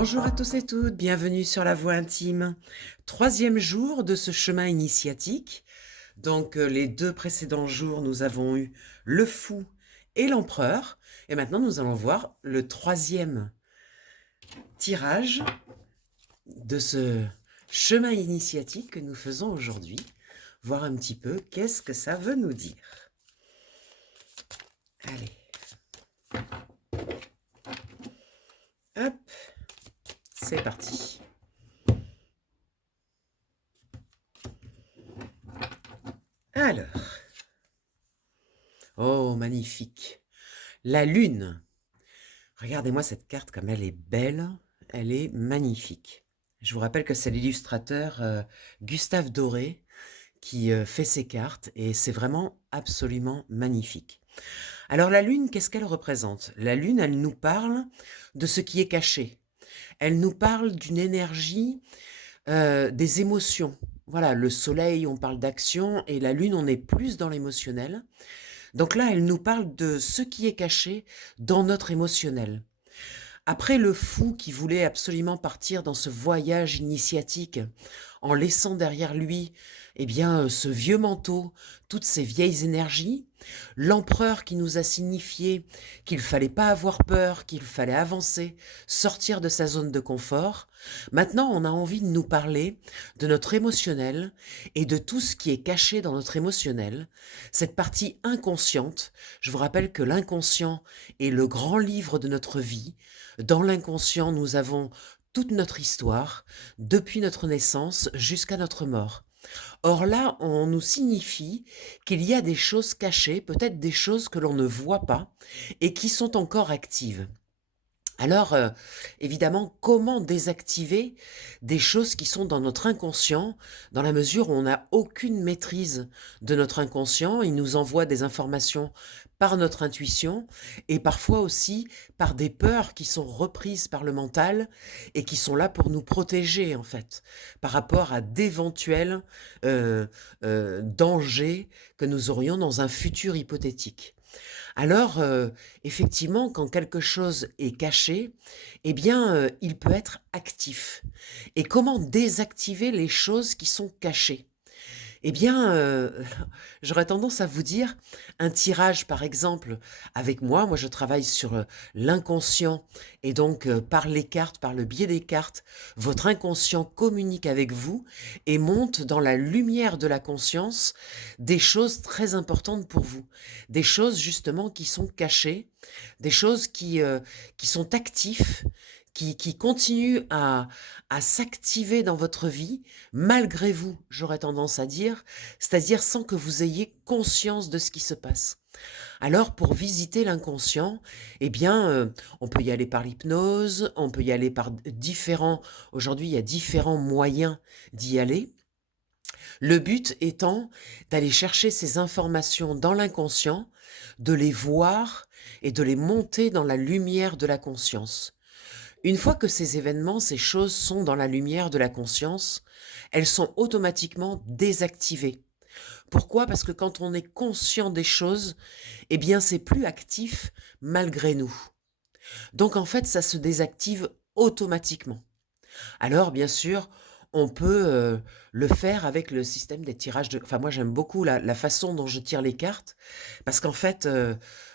Bonjour à tous et toutes, bienvenue sur la Voie intime. Troisième jour de ce chemin initiatique. Donc les deux précédents jours, nous avons eu le fou et l'empereur. Et maintenant, nous allons voir le troisième tirage de ce chemin initiatique que nous faisons aujourd'hui. Voir un petit peu qu'est-ce que ça veut nous dire. Allez. Hop, c'est parti. Alors, oh magnifique, la lune. Regardez-moi cette carte comme elle est belle, elle est magnifique. Je vous rappelle que c'est l'illustrateur Gustave Doré qui fait ces cartes et c'est vraiment absolument magnifique. Alors la lune, qu'est-ce qu'elle représente? La lune, elle nous parle de ce qui est caché. Elle nous parle d'une énergie, des émotions. Voilà, le soleil, on parle d'action et la lune, on est plus dans l'émotionnel. Donc là, elle nous parle de ce qui est caché dans notre émotionnel. Après le fou qui voulait absolument partir dans ce voyage initiatique en laissant derrière lui ce vieux manteau, toutes ces vieilles énergies, l'empereur qui nous a signifié qu'il fallait pas avoir peur, qu'il fallait avancer, sortir de sa zone de confort, maintenant on a envie de nous parler de notre émotionnel et de tout ce qui est caché dans notre émotionnel, cette partie inconsciente. Je vous rappelle que l'inconscient est le grand livre de notre vie. Dans l'inconscient, nous avons toute notre histoire, depuis notre naissance jusqu'à notre mort. Or là, on nous signifie qu'il y a des choses cachées, peut-être des choses que l'on ne voit pas et qui sont encore actives. Alors, évidemment, comment désactiver des choses qui sont dans notre inconscient, dans la mesure où on n'a aucune maîtrise de notre inconscient, il nous envoie des informations par notre intuition et parfois aussi par des peurs qui sont reprises par le mental et qui sont là pour nous protéger en fait, par rapport à d'éventuels dangers que nous aurions dans un futur hypothétique. Alors, effectivement, quand quelque chose est caché, il peut être actif. Et comment désactiver les choses qui sont cachées? Eh bien, j'aurais tendance à vous dire, un tirage par exemple avec moi je travaille sur, l'inconscient et donc, par les cartes, par le biais des cartes, votre inconscient communique avec vous et monte dans la lumière de la conscience des choses très importantes pour vous. Des choses justement qui sont cachées, des choses qui sont actifs, qui continuent à s'activer dans votre vie, malgré vous, j'aurais tendance à dire, c'est-à-dire sans que vous ayez conscience de ce qui se passe. Alors pour visiter l'inconscient, on peut y aller par l'hypnose, on peut y aller par différents aujourd'hui, il y a différents moyens d'y aller. Le but étant d'aller chercher ces informations dans l'inconscient, de les voir et de les monter dans la lumière de la conscience. Une fois que ces événements, ces choses sont dans la lumière de la conscience, elles sont automatiquement désactivées. Pourquoi? Parce que quand on est conscient des choses, c'est plus actif malgré nous. Donc en fait, ça se désactive automatiquement. Alors bien sûr, on peut, le faire avec le système des tirages de moi j'aime beaucoup la façon dont je tire les cartes parce qu'en fait,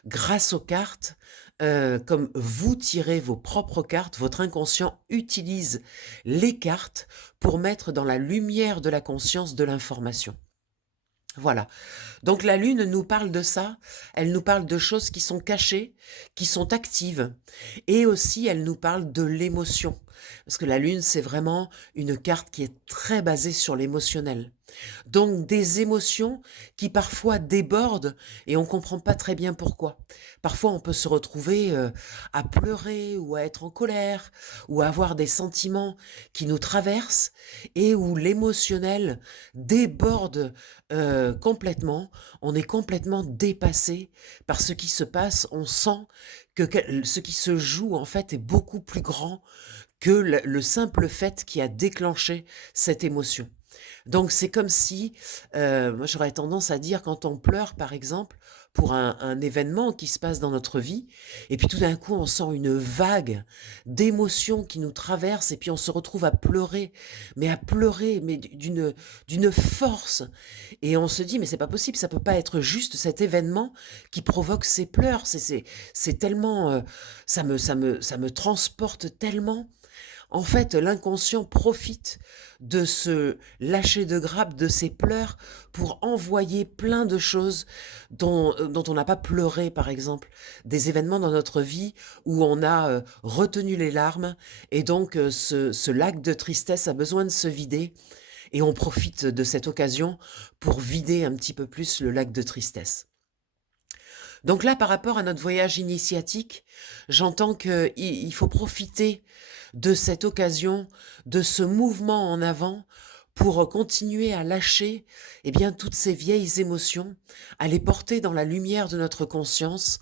grâce aux cartes, comme vous tirez vos propres cartes, votre inconscient utilise les cartes pour mettre dans la lumière de la conscience de l'information. Voilà. Donc la lune nous parle de ça, elle nous parle de choses qui sont cachées, qui sont actives et aussi elle nous parle de l'émotion. Parce que la lune, c'est vraiment une carte qui est très basée sur l'émotionnel. Donc des émotions qui parfois débordent et on comprend pas très bien pourquoi. Parfois on peut se retrouver à pleurer ou à être en colère ou à avoir des sentiments qui nous traversent et où l'émotionnel déborde complètement. On est complètement dépassé par ce qui se passe. On sent que ce qui se joue en fait est beaucoup plus grand que le simple fait qui a déclenché cette émotion. Donc c'est comme si, moi j'aurais tendance à dire quand on pleure par exemple, pour un événement qui se passe dans notre vie et puis tout d'un coup on sent une vague d'émotions qui nous traverse et puis on se retrouve à pleurer, mais d'une force et on se dit: «Mais c'est pas possible, ça peut pas être juste cet événement qui provoque ces pleurs». C'est tellement, ça me transporte tellement. En fait, l'inconscient profite de ce lâcher de grappe, de ces pleurs, pour envoyer plein de choses dont on n'a pas pleuré, par exemple. Des événements dans notre vie où on a retenu les larmes et donc ce lac de tristesse a besoin de se vider et on profite de cette occasion pour vider un petit peu plus le lac de tristesse. Donc là, par rapport à notre voyage initiatique, j'entends qu'il faut profiter de cette occasion, de ce mouvement en avant pour continuer à lâcher eh bien, toutes ces vieilles émotions, à les porter dans la lumière de notre conscience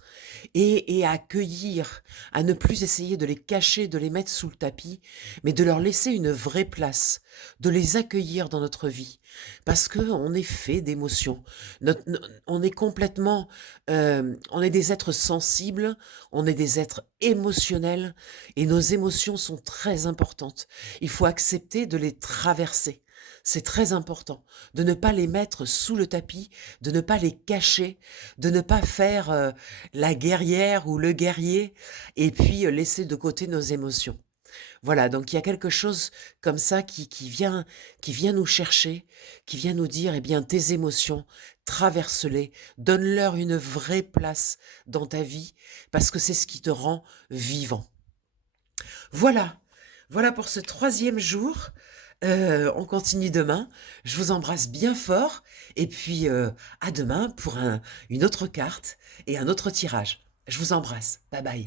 et à accueillir, à ne plus essayer de les cacher, de les mettre sous le tapis, mais de leur laisser une vraie place, de les accueillir dans notre vie. Parce qu'on est fait d'émotions. On est complètement, on est des êtres sensibles, on est des êtres émotionnels et nos émotions sont très importantes. Il faut accepter de les traverser. C'est très important de ne pas les mettre sous le tapis, de ne pas les cacher, de ne pas faire la guerrière ou le guerrier et puis laisser de côté nos émotions. Voilà, donc il y a quelque chose comme ça qui vient nous chercher, qui vient nous dire, eh bien, tes émotions, traverse-les, donne-leur une vraie place dans ta vie, parce que c'est ce qui te rend vivant. Voilà, voilà pour ce troisième jour. On continue demain. Je vous embrasse bien fort et puis à demain pour une autre carte et un autre tirage. Je vous embrasse. Bye bye.